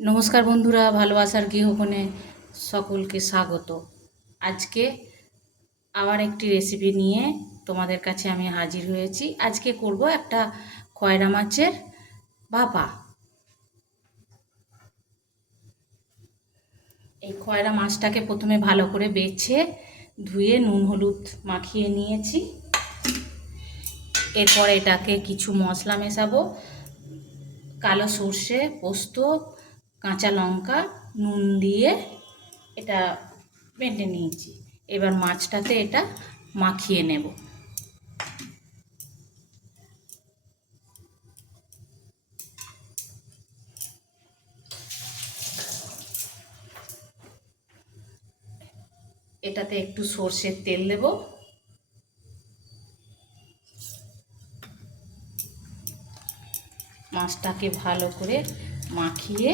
নমস্কার বন্ধুরা ভালোবাসার গৃহকোণে সকলকে স্বাগত। আজকে আবার একটি রেসিপি নিয়ে তোমাদের কাছে আমি হাজির হয়েছি। আজকে করব একটা খয়রা মাছের ভাপা। এই খয়রা মাছটাকে প্রথমে ভালো করে বেছে, ধুয়ে নুন, হলুদ মাখিয়ে নিয়েছি। এরপর এটাকে কিছু মশলা মেশাবো। কালো সর্ষে, পোস্ত কাঁচা লঙ্কা, নুন দিয়ে এটা বেটে নিয়েছি। এবার মাছটাতে এটা মাখিয়ে নেব। এটাতে একটু সর্ষের তেল দেব। মাছটাকে ভালো করে মাখিয়ে